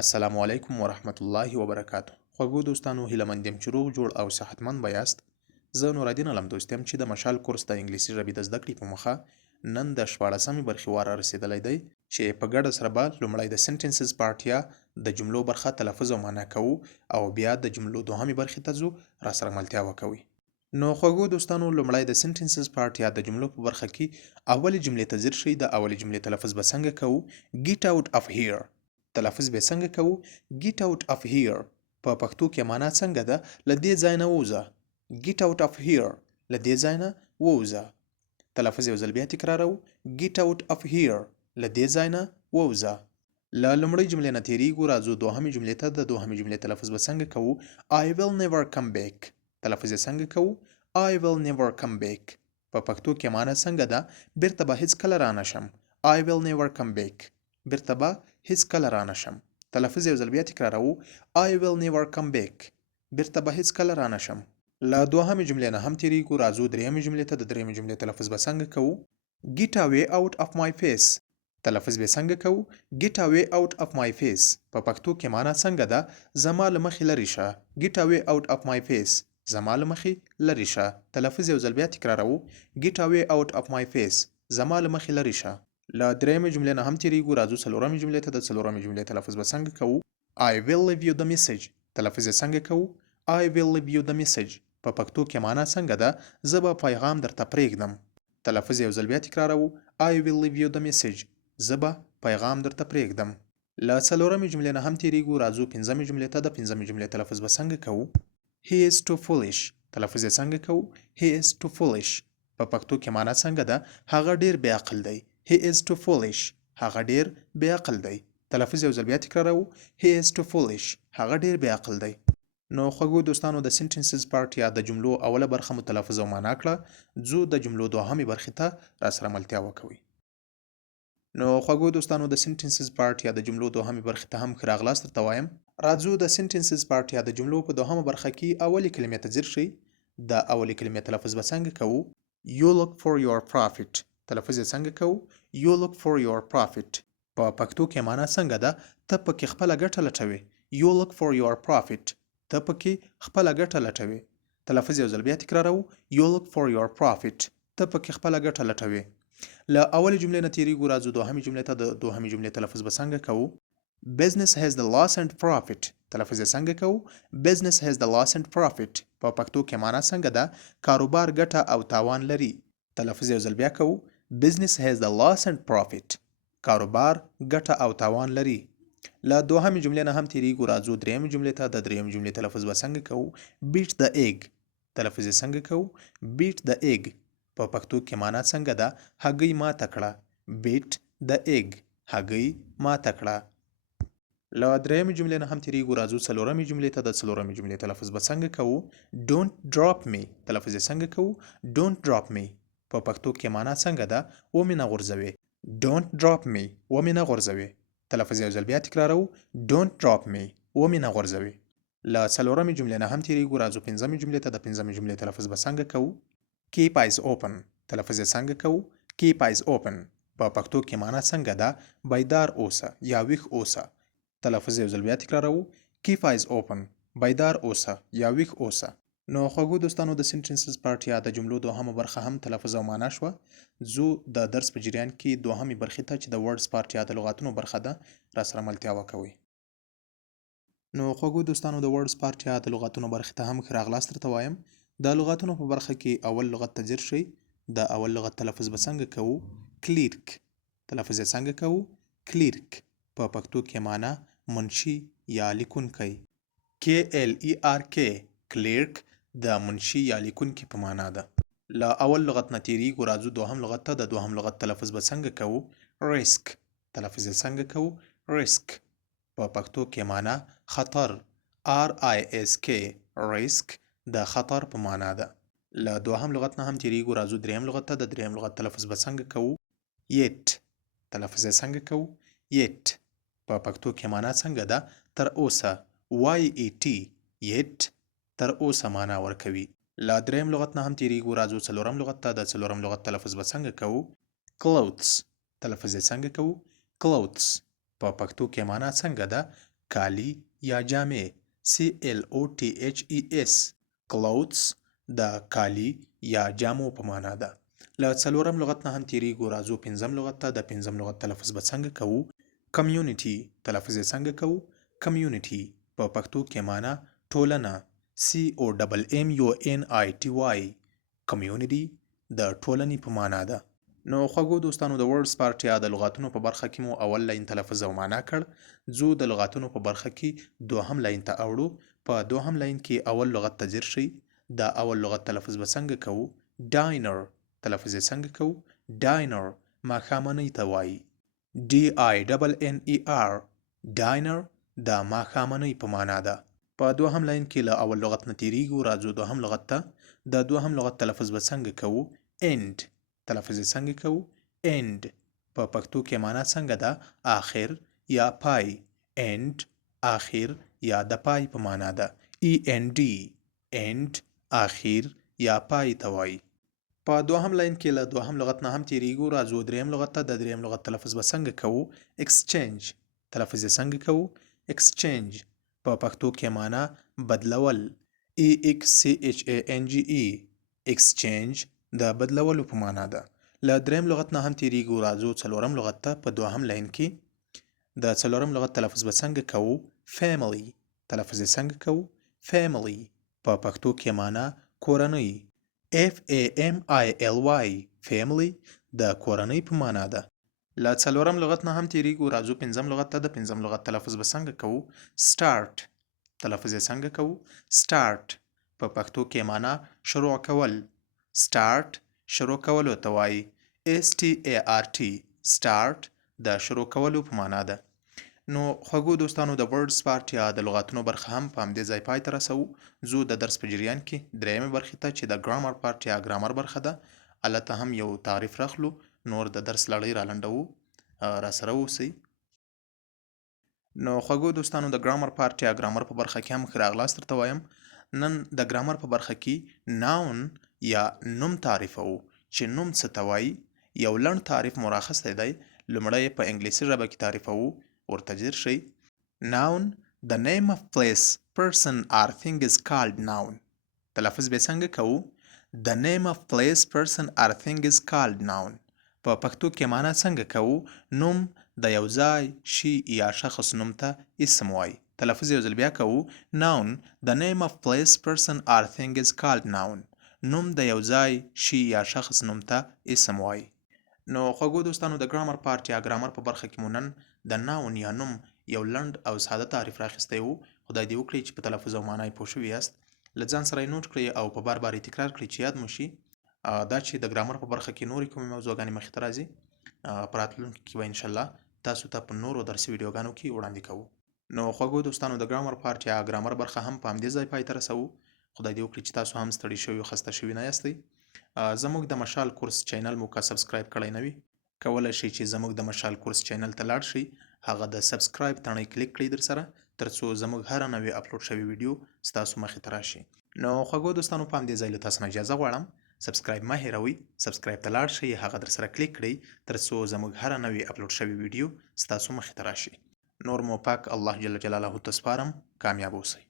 السلام علیکم ورحمت الله وبرکاته. خوږو دوستانو هیله مند یم چې روغ جوړ او صحتمند به یاست. زه نورالدین علم دوست یم چې د مشال کورس د انګلیسي ژبې د زده کړې په موخه نن د 14مې برخې وار رسیدلی دی چې په ګډه سره به لومړی د سنټنسز پارت یا د جملو برخه تلفظ او معنا کوو او بیا د جملو دوهمې برخې ته ځو راسره ملتیا وکوئ. نو خوږو دوستانو لومړی د سنټنسز پارت یا د جملو په برخه کې اولې جملې ته ځیر شئ. د اولې جملې تلفظ به څنګه کوو؟ get out of here. تلفظ به څنګه کوو؟ get out of here. په پښتو کې معنا څنګه ده؟ له دې ځای نه ووځه. get out of here. له دې ځای نه ووځه. تلفظ یو ځل بیا تکرارو. get out of here. له دې ځای نه ووځه. له لومړۍ جملې نه تیریږو راځو دوهمې جملې ته. د دوهمې جملې تلفظ به څنګه کوو؟ I will never come back. تلفظ یې څنګه کوو؟ I will never come back. په پښتو کې معنا څنګه ده؟ بیرته به هیڅ کله را نشم. I will never come back. بیرته به هیڅ کله را نشم. تلفظ یو ځل بیا تکراروو. I will never come back. بیرته به هیڅ کله را نشم. له دوهمې جملې نه هم تیریږو راځو درېیمې جملې ته. د درېیمې جملې تلفظ به څنګه کوو؟ get away out of my face. تلفظ به څنګه کوو؟ get away out of my face. په پښتو کې معنا څنګه ده؟ زما له مخې لرې شه. get away out of my face. زما له مخې لرې شه. تلفظ یو ځل بیا تکراروو. get away out of my face. زما له مخې لرې شه. له درېیمې جملې نه هم تیریږو راځو څلورمې جملې ته. د څلورمې جملې تلفظ به څنګه کوو؟ I will leave you the message. تلفظ یې څنګه کوو؟ I will leave you the message. په پښتو کې معنا څنګه ده؟ زه به پیغام درته پرېږدم. تلفظ یو ځل بیا تکراروو. I will leave you the message. زه به پیغام درته پرېږدم. له څلورمې جملې نه هم تیریږو راځو پنځمې جملې ته. د پنځمې جملې تلفظ به څنګه کوو؟ He is too foolish. تلفظ یې څنګه کوو؟ He is too foolish. په پښتو کې معنا څنګه ده؟ هغه ډیر بې عقل دی. He is too foolish. هغه ډیر بې عقل دی. تلفظ یو ځل بیا تکراروو. He is too foolish. هغه ډیر بې عقل دی. نو خوږو دوستانو د سنټنسز پارت یا د جملو اوله برخه مو تلفظ او معنا کړه. ځو د جملو دوهمې برخې ته راسره ملتیا وکوئ. نو خوږو دوستانو د سنټنسز پارت یا د جملو دوهمې برخې ته هم ښه راغلاست درته وایم. راځو د سنټنسز پارت یا د جملو په دوهمه برخه کې اولې کلمې ته ځیر شئ. د اولې کلمې تلفظ به څنګه کوو؟ You look for your profit. تلفظ یې څنګه کوو؟ You look for your profit. په پښتو کې معنا څنګه ده؟ ته پکې خپله ګټه لټوې. You look for your profit. ته پکې خپله ګټه لټوې. تلفظ یو ځل بیا تکراروو. You look for your profit. ته پکې خپله ګټه لټوې. له اولې جملې نه تیریږو راځو دوهمې جملې ته. د دوهمې جملې تلفظ به څنګه کوو؟ Business has the loss and profit. تلفظ یې څنګه کوو؟ Business has the loss and profit. په پښتو کې معنا څنګه ده؟ کاروبار ګټه او تاوان لري. تلفظ یو ځل بیا کوو. Business has the loss and profit. کاروبار ګټه او تاوان لري. له دوهمې جملې نه هم تیریږو راځو درېیمې جملې ته. د درېیمې جملې تلفظ به څنګه کوو؟ Beat the egg. تلفظ یې څنګه کوو؟ Beat the egg. په پښتو کې معنا څنګه ده؟ هګۍ ماته کړه. Beat the egg. هګۍ ماته کړه. له درېیمې جملې نه هم تیریږو راځو څلورمې جملې ته. د څلورمې جملې تلفظ به څنګه کوو؟ Don't drop me. تلفظ یې څنګه کوو؟ Don't drop me. په پښتو کې معنا څنګه ده؟ ومې نه غورځوې. Don't drop me. ومې نه غورځوې. تلفظ یو ځل بیا تکراروو. Don't drop me. ومې نه غورځوې. له څلورمې جملې نه هم تیریږو راځو پنځمې جملې ته. د پنځمې جملې تلفظ به څنګه کوو؟ Keep eyes open. تلفظ یې څنګه کوو؟ Keep eyes open. په پښتو کې معنا څنګه ده؟ بیدار اوسه یا ویښ اوسه. تلفظ یو ځل بیا تکراروو. Keep eyes open. بیدار اوسه یا ویښ اوسه. نو خوږو دوستانو د سنټنسز پارت یا د جملو دوهمه برخه هم تلفظ او معنا شوه. زو د درس په جریان کې دوهمې برخې ته چې د ورډز پارت یا د لغاتونو برخه ده راسره ملتیا وکوئ. نو خوږو دوستانو د ورډز پارت یا د لغاتونو برخې ته هم ښه راغلاست درته وایم. د لغاتونو په برخه کې اول لغت ته ځیر شئ. د اول لغت تلفظ به څنګه کوو؟ کلیرک. تلفظ یې څنګه کوو؟ کلیرک. په پښتو کې معنا منشي یا لیکونکی. KLERK. کلیرک د منشي یا لیکونکي په معنا ده. له اول لغت نه تیریږو راځو دوهم لغت ته. د دوهم لغت تلفظ به څنګه کوو؟ ریسک. تلفظ یې څنګه کوو؟ ریسک. په پښتو کې معنا خطر. RISK. ریسک د خطر په معنا ده. له دوهم لغت نه هم تیریږو راځو درېیم لغت ته. د درېیم لغت تلفظ به څنګه کوو؟ یت. تلفظ یې څنګه کوو؟ یت. په پښتو کې معنا څنګه ده؟ تر اوسه. YET. یت تر اوسه معنا ورکوي. له درېیم لغت نه هم تیریږو راځو څلورم لغت ته. د څلورم لغت تلفظ به څنګه کوو؟ clothes. تلفظ یې څنګه کوو؟ clothes. په پښتو کې معنا څنګه ده؟ کالی یا جامې CLOTHES clothes د کالی یا جامو په معنا ده. له څلورم لغت نه هم تیریږو راځو پنځم لغت ته. د پنځم لغت تلفظ به څنګه کوو؟ کمیونټي تلفظ یې څنګه کوو؟ کمیونټي په پښتو کې معنا ټولنه COMMUNITY کمیونټي د ټولنې په معنا ده. نو خوږو دوستانو د ورډز پارټ یا د لغاتونو په برخه کې مو اول لاین تلفظ او معنا کړ. ځو د لغاتونو په برخه کې دوهم لاین ته اوړو. په دوهم لاین کې اول لغت ته ځیر شئ. دا اول لغت تلفظ به څنګه کوو؟ ډاینر تلفظ یې څنګه کوو؟ ډاینر ماښامنۍ ته وایي. DINNER ډاینر د ماښامنۍ په معنا ده. په دوهم لاین کې له اول لغت نه تیریږو راځو دوهم لغت ته. د دوهم لغت تلفظ به څنګه کوو؟ end تلفظ یې څنګه کوو؟ end په پښتو کې معنا څنګه ده؟ آخر یا پای. end آخر یا د پای په معنا ده. END end آخر یا پای ته وایي. په دوهم لاین کې له دوهم لغت نه هم تیریږو راځو دریم لغت ته. د دریم لغت تلفظ به څنګه کوو؟ exchange تلفظ یې څنګه کوو؟ exchange په پښتو کې معنا بدلول. EXCHANGE exchange د بدلولو په معنا ده. له دریم لغت نه هم تیریږو راځو څلورم لغت ته. په دوهم لاین کې د څلورم لغت تلفظ به څنګه کوو؟ family تلفظ یې څنګه کوو؟ family په پښتو کې معنا کورنۍ. FAMILY family د کورنۍ په معنا ده. له څلورم لغت نه هم تیریږو راځو پنځم لغت ته. د پنځم لغت تلفظ به څنګه کوو؟ start تلفظ یې څنګه کوو؟ start په پښتو کې معنا شروع کول. start شروع کولو ته وایي. START start د شروع کولو په معنا ده. نو خوږو دوستانو د ورډز پارټ یا د لغاتونو برخه هم په همدې ځای پای ته رسوو. زو د درس په جریان کې درېیمې برخې ته چې د ګرامر پارټ یا ګرامر برخه ده هلته هم یو تعریف راخلو. نور د درس لړۍ رالنډوو. راسره اوسئ. نو خوږو دوستانو د ګرامر پارټ یا ګرامر په برخه کې هم ښه راغلاست درته وایم. نن د ګرامر په برخه کې ناون یا نوم تعریفوو چې نوم څه ته وایي. یو لنډ تعریف مو راخستی دی. لومړی په انګلیسي ژبه کې تعریفوو. ورته ځیر شئ. Noun the name of place, person or thing is called noun. تلفظ به څنګه کوو؟ The name of place, person or thing is called noun. په پښتو کې معنا څنګه کوو؟ نوم د یو ځای، شي یا شخص نوم ته اسم وایي. تلفظ یو ځل بیا کوو. Noun the name of place, person or thing is called noun. نوم د یو ځای، شي یا شخص نوم ته اسم وایي. نو خوږو دوستانو د ګرامر پارټ یا ګرامر په برخه کې مو نن د ناون یا نوم یو لنډ او ساده تعریف راخیستی وو. خدای دې وکړي چې په تلفظ او معنا یې پوه شوي یاست. له ځان سره یې نوټ کړئ او په بار بار یې تکرار کړئ چې یاد مو شي. دا چې د ګرامر په برخه کې نورې کومې موضوعګانې مخې ته راځي په راتلونکي کې به انشاءالله تاسو ته په نورو درسي ویډیوګانو کې وړاندې کوو. نو خوږو دوستانو د ګرامر پارټ یا ګرامر برخه هم په همدې ځای پای ته رسوو. خدای دې وکړي چې تاسو هم ستړي شوي او خسته شوي نه یاستئ. زموږ د مشال کورس چینل مو که سبسکرایب کړی نه وي کولی شئ چې زموږ د مشال کورس چینل ته لاړ شئ. هغه د سبسکرایب تڼۍ کلیک کړئ درسره ترڅو زموږ هره نوې اپلوډ شوې ویډیو ستاسو مخې ته راشي. نو خوږو دوستانو په همدې ځای له تاسو نه اجازه غواړم. سبسکرایب مه هېروئ. سبسکرایب ته لاړ شئ هغه درسره کلیک کړئ ترڅو زموږ هره نوې اپلوډ شوې ویډیو ستاسو مخې ته راشي. نور مو پاک الله جل جلاله ته سپارم. کامیاب اوسئ.